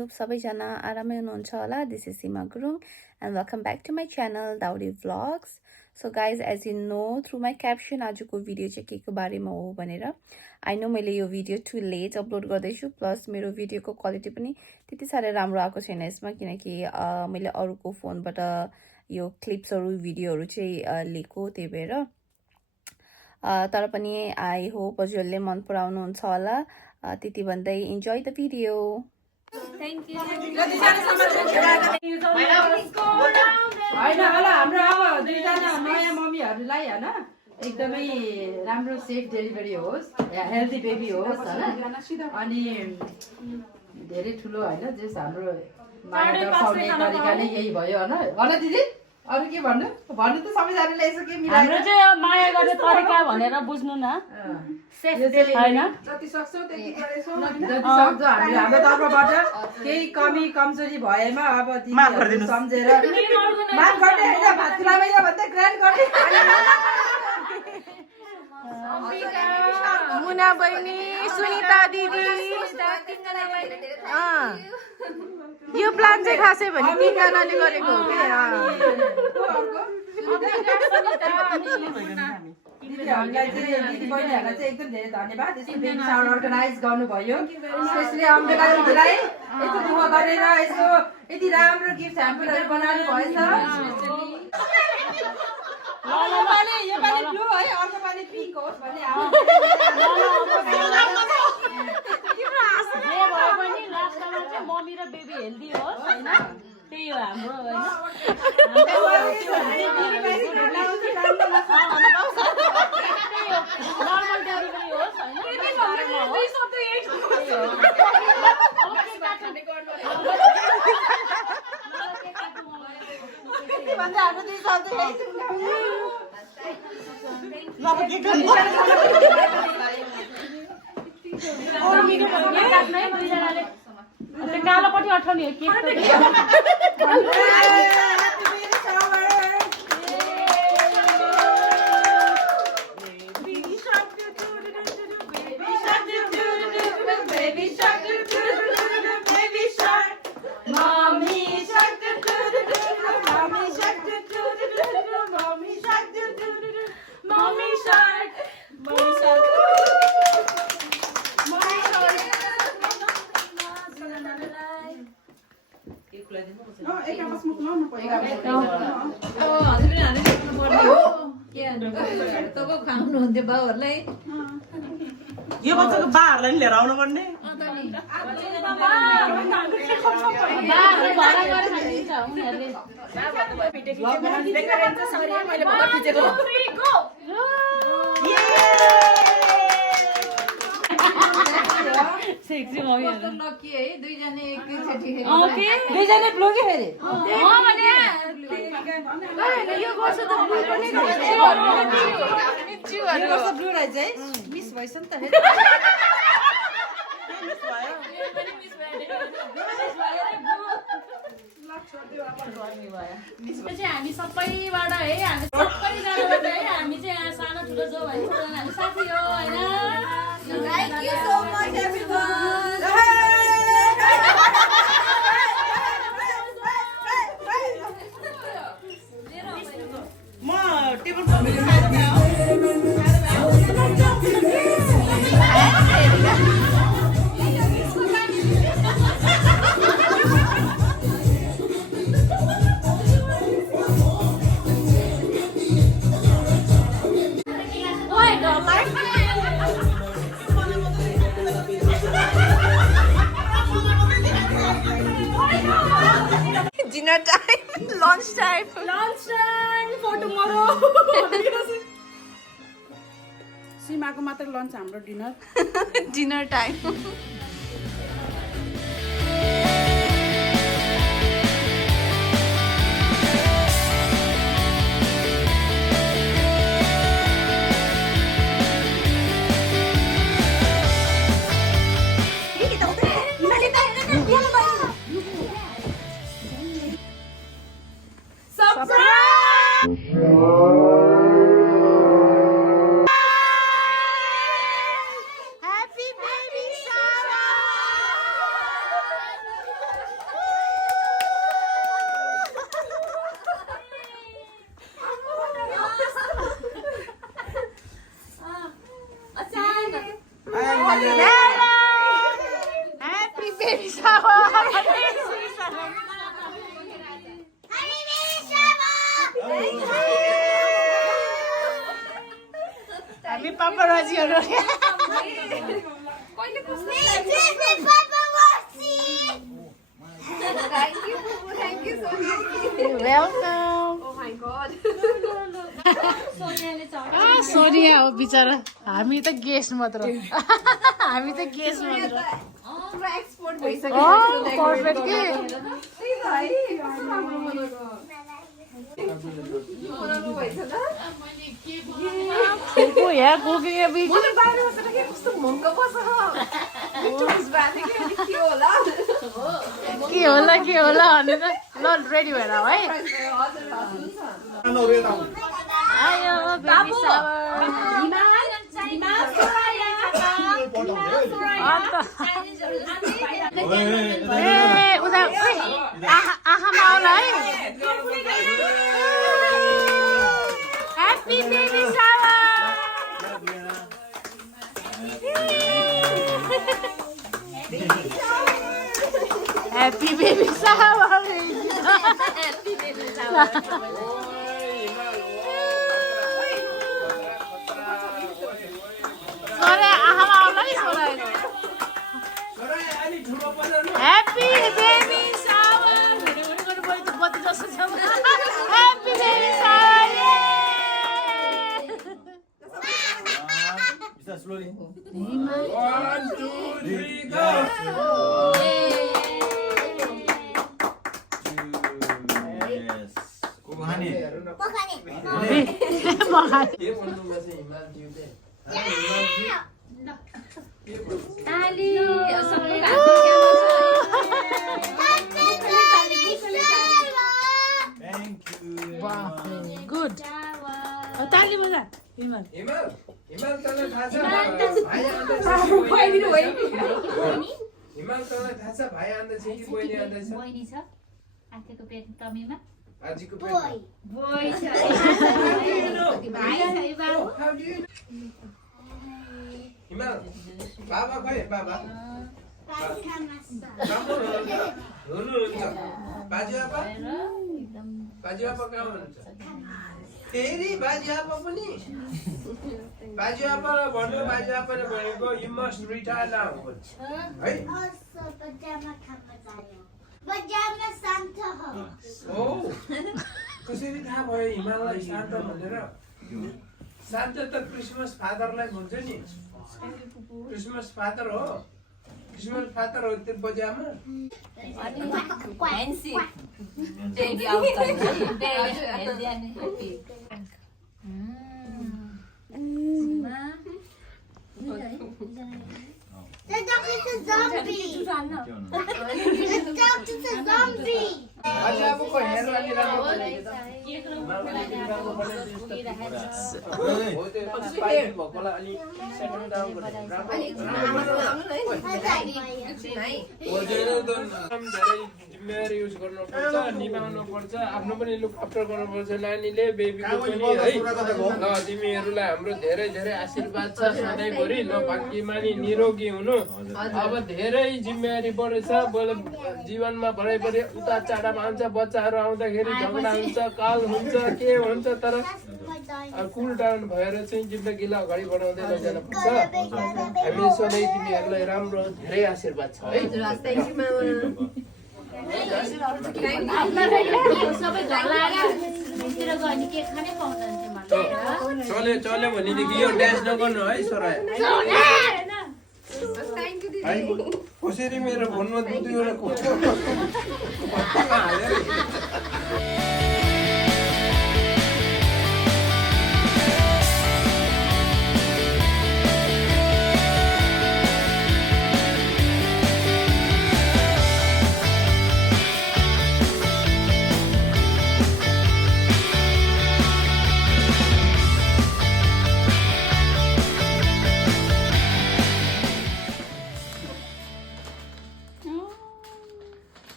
hope सबैजना आरामै हुनुहुन्छ होला. This is Seema Gurung and welcome back to my channel Dowdy Vlogs. So guys, as you know through my caption आजको video चाहिँ केको बारेमा हो भनेर. I know मैले यो भिडियो too late अपलोड गर्दैछु प्लस मेरो भिडियोको क्वालिटी पनि त्यति साह्रै राम्रो आएको छैन यसमा किनकि मैले अरूको फोनबाट यो क्लिप्सहरु भिडियोहरु चाहिँ लिएको त्यही भएर तर पनि I hope हजुरले मन पराउनुहुन्छ होला. त्यति भन्दै enjoy the video. Thank you. हैन होला हाम्रो अब दुईजना नयाँ मम्मीहरुलाई हैन एकदमै राम्रो सेफ डेलिभरी होस् हेल्दी बेबी होस् हैन अनि धेरै ठुलो हैन जस हाम्रो माया दर्शाउने तरिका नै यही भयो हैन होला दिदी अरु के भन्नु भन्नु त सबैजनाले यसो के मिलाएर हाम्रो चाहिँ माया गर्ने तरिका भनेर बुझ्नु न सेफ डेलिभरी हैन जति सक्छौ त्यति गरेछौ जति सक्छौ हामी हाम्रो तर्फबाट केही कमी कमजोरी भएमा अब दिदीहरु सम्झेर माफ गर्ने हैन भात खुलामै भन्दै ग्रान्ड गर्ने मुना बहिनी सुनिता दिदी यो प्लान चाहिँ खासै भने तीनजनाले गरेको हो दिदीहरुलाई चाहिँ दिदी बहिनीहरुलाई चाहिँ एकदम धेरै धन्यवाद यसको बेबी साउन्ड अर्गनाइज गर्नुभयो स्पेशली अम्बिका दिदीलाई यस्तो दुख गरेर यस्तो यति राम्रो गिफ्ट ह्याम्परहरु बनाउनु भएछ यो पाली ब्लू है अर्को पाली पिंक होस् भन्ने जे भए पनि लास्टमा चाहिँ मम्मी र बेबी हेल्दी होस् हैन त्यही हो हाम्रो नर्मल डेलिभरी होस् हैन कालोपट्टि अठाउने हो यो बच्चाको बाहरुलाई नि लिएर आउनु पर्ने सेक्सी मम्मी लकी है दुईजना एकैचोटी ओके दुईजना ब्लू के फेरि यो वर्ष त ब्लू पनि यो वर्ष ब्लू रहेछ है मिस भइस नि त फेरि हामी सबैबाट है हामी सबैजनाबाट है हामी चाहिँ यहाँ सानो ठुलो जो भए हामी साथी हो हैन Thank you so much everyone. म table Dinner time, lunch time for tomorrow. सीमाको मात्र लन्च हाम्रो dinner dinner time. Happy baby shower! paparazziहरू वेलकम सोनिया हो बिचरा हामी त गेस्ट मात्र हामी त गेस्ट मात्र पर्फेक्ट के यहाँ कुकिङ के होला भनेर ल रेडी भएर है आयो बेबी सावर ए उता आँखामा आउला है ह्याप्पी बेबी सावर Happy baby shower. Happy baby shower. Sorry, aham aula ni sorry. Happy baby shower. Mere mere garnu bhai ta bati jasto cha. Happy baby shower. Bisa slowly. 1, 2, 3, go. Good. ताली बजा हिमाल तँलाई थाहा छ भाइ हिमाल तँलाई थाहा छ भाइ आउँदैछ कि बहिनी आउँदैछ बहिनी छ आँखेको पेट तमीमा आजीको पेट बोय छ भाइ छ हिमाल बाबा खै बाबा हुनुहुन्छ बाजुआपा बाजुआपा कहाँ हुनुहुन्छ फेरि बाजुआपा पनि बाजुआपा भन्नु बाजुआपाले भनेको यु मस्ट रिटायर नाउ है ओ कसरी थाहा भयो हिमाललाई शान्त भनेर शान्त त क्रिसमस फादरलाई भन्छ नि क्रिसमस फादर हो क्रिसमस फादर हो त्यो बजारमा बाजुआपाको हेयर अलि राम्रो बनेको त स्पाइसी भएकोलाई अलि सेटल डाउन गरेर जिम्मेवारी युज गर्नुपर्छ निभाउनुपर्छ आफ्नो पनि लुक आफ्टर गर्नुपर्छ नानीले बेबीको पनि है ल तिमीहरूलाई हाम्रो धेरै धेरै आशीर्वाद छ सधैँभरि ल भाग्यमानी निरोगी हुनु अब धेरै जिम्मेवारी बढेछ जीवनमा भरेभरि उता चाडामा आउँछ बच्चाहरू आउँदाखेरि झगडा हुन्छ काल हुन्छ के हुन्छ तर कुल डाउन भएर चाहिँ जिन्दगीलाई अगाडि बढाउँदै लैजानुपर्छ हामी सधैँ तिमीहरूलाई राम्रो धेरै आशीर्वाद छ है चल्यो भनेदेखि यो ड्यान्स नगर्नु है छोरा कसरी मेरो फोनमा दुईवटा हालेर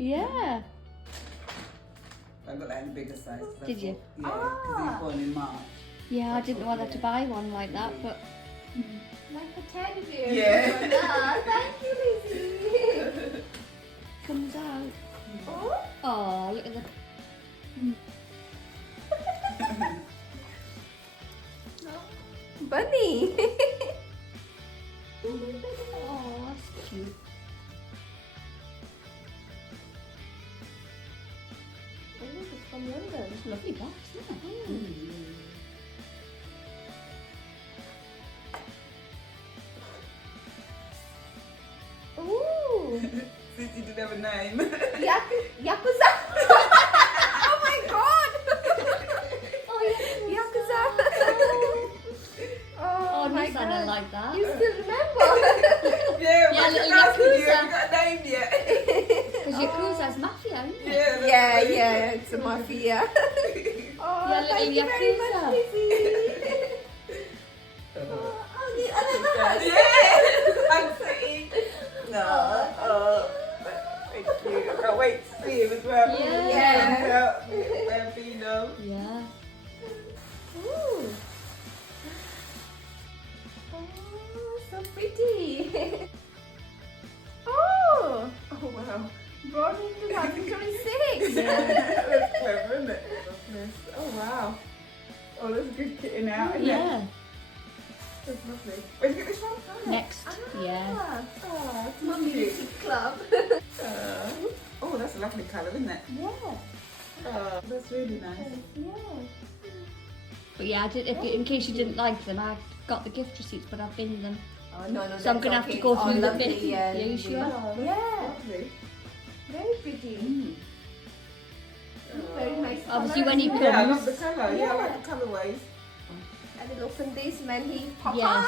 Yeah. I got like the biggest size. Did you? Yeah, because he was born in March. Yeah, I didn't want her to buy one like that, but Yeah. comes out. Oh, look at the. Bunny. Oh, that's cute. Oh, it's from London. It's a lovely box, isn't it? Ooh. Since you didn't have a name. Yakuza. Oh my god. Oh, Yakuza. Oh my Nissan, I god. like that. You still remember? Yeah, Yeah, but little you're asking you, Yakuza. haven't got a name yet. Because Yakuza's mafia, isn't it? Yeah, it's a mafia. Oh, Yeah, little thank you very much, Yakuza. Lizzie. Yeah, I'm saying. No. Thank you. I can't wait to see him as well. Yeah. Bambino. Yeah. Ooh. Oh, so pretty. Oh wow. Born in 2026. That's clever, isn't it? Oh wow. Oh, that's a good kitting out, isn't it? Yeah. That's lovely. Where'd you get this from? Next. Yeah. Oh, it's Mummy lovely. Music Club. Oh, that's a lovely colour, isn't it? Yeah. Oh, that's really nice. Yeah. But yeah, I did, in case you didn't like them, I got the gift receipts, but I've binned them. Oh no, So I'm going to have to go through the bin. Yeah, Yeah, you sure? Yeah. Lovely. Very pretty. Very nice. Obviously, colour when he as well. Yeah, I comes. love the colour. Yeah, I like the colourways. I will open this when he pops Yes. up.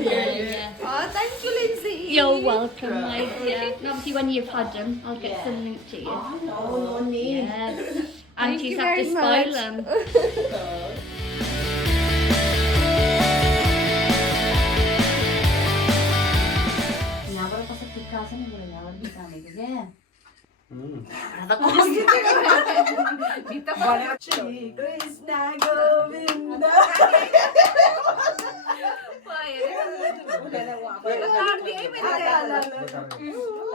Yeah. Oh, thank you, Lindsay. You're welcome, my dear. And obviously, when you've had them, I'll get some linked to you. Oh, no need. Yeah. Thank Aunties you have to very spoil much. them. यहाँबाट कस्तो टिक्का छ नि मलाई यहाँबाट बिसामेको क्या Shri Krishna Govinda.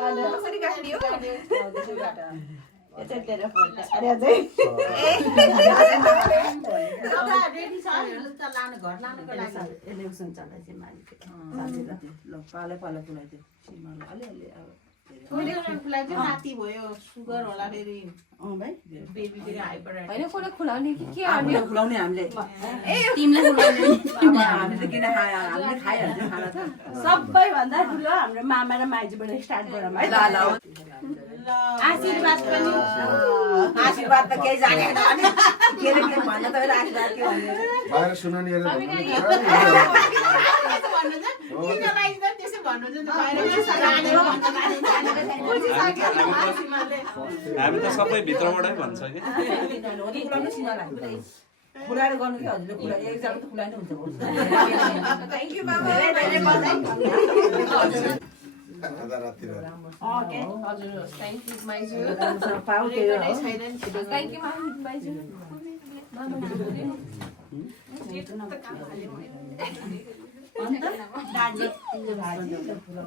कसरी काट्ने हो? होइन कसले खुलाउने कि के गर्ने? खुलाउने हामीले तिमीलाई हामी त किन खायो हामीले खाइहाल्छौँ खाना त सबैभन्दा ठुलो हाम्रो मामा र माइजूबाट स्टार्ट गरौँ है आशीर्वाद पनि आशीर्वाद त केही जानेन अनि के रे के भन्न त आशीर्वाद के भन्ने बाहिर सुनानीहरू हामी त सबै भित्रबाटै भन्छ कि खुलाउनु सिमालाई खुलाएर गर्नु कि हजुरले खुला एकजना त खुलाइ नै हुन्छ Thank you, Mama. ओके हजुर, thank you, Maiju. पाउ त्यो हो Thank you, Maiju.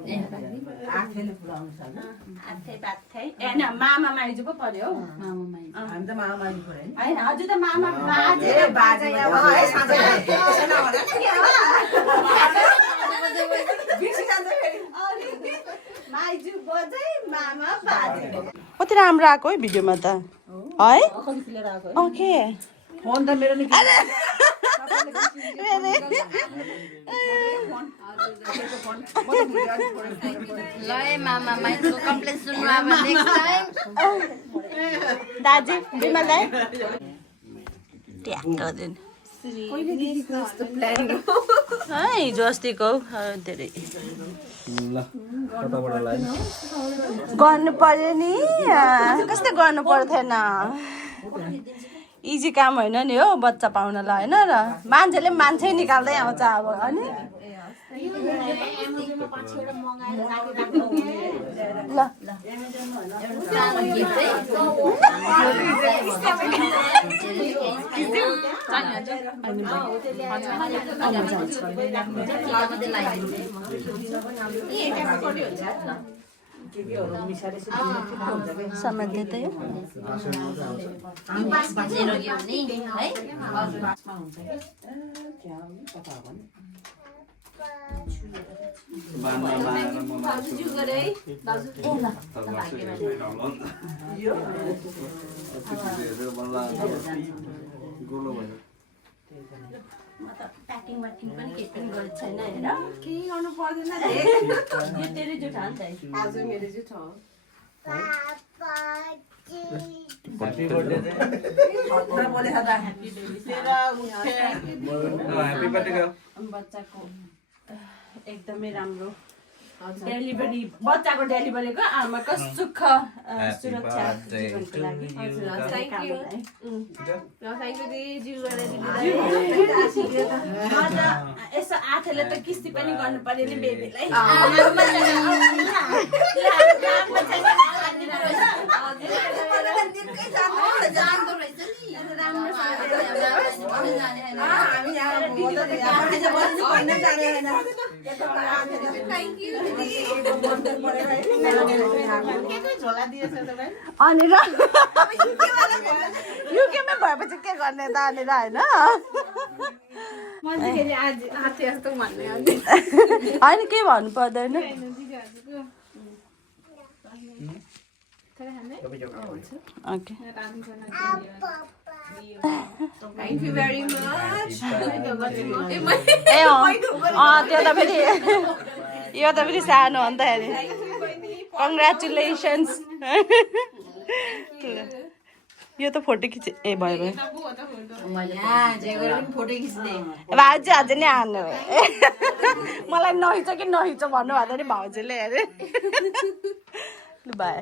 आफैले खुलाउनु छ होइन मामा माइजू पो पर्यो हौ हामी त मामा माइजू पऱ्यो नि होइन हजुर त मामा बाजे ए बाजे है साँच्चै त्यसो नभने बिर्सी जान्छ फेरि माइजू बजै मामा बाजे कति राम्रो आएको है भिडियोमा त है ओके फोन त मेरो नि ल है मामा माइजूको कम्प्लेन सुन्नु अब नेक्स्ट टाइम दाजु बिमल दाइ हिजो अस्तिको धेरै गर्नु पर्यो नि कस्तो गर्नु पर्थेन इजी काम होइन नि हो बच्चा पाउनलाई होइन र मान्छेले मान्छे निकाल्दै आउँछ अब अनि ल समात्दै त यो प्याकिङ वाकिङ पनि केही पनि गरेको छैन होइन केही गर्नु पर्दैन रे यो तेरो जुठ हो नि त आज मेरो जुठ हो ह्याप्पी बर्थडे बच्चाको एकदमै राम्रो डेलिभरी बच्चाको डेलिभरीको आमाको सुख सुरक्षा जीवनको लागि यसो आफैले त किस्ती पनि गर्नु पर्यो नि बेबीलाई अनि र युकेमै भएपछि के गर्ने त अनि र होइन केही भन्नु पर्दैन okay Thank you very much. ए त्यो त फेरि यो त फेरि सानो हो नि त हेरे कङ्ग्रेचुलेसन्स यो त फोटो खिचे ए भयो भयो भाउजू अझै नै हान्नु मलाई नहिच कि नहिच भन्नुभएको नि भाउजूले हेरे लु भयो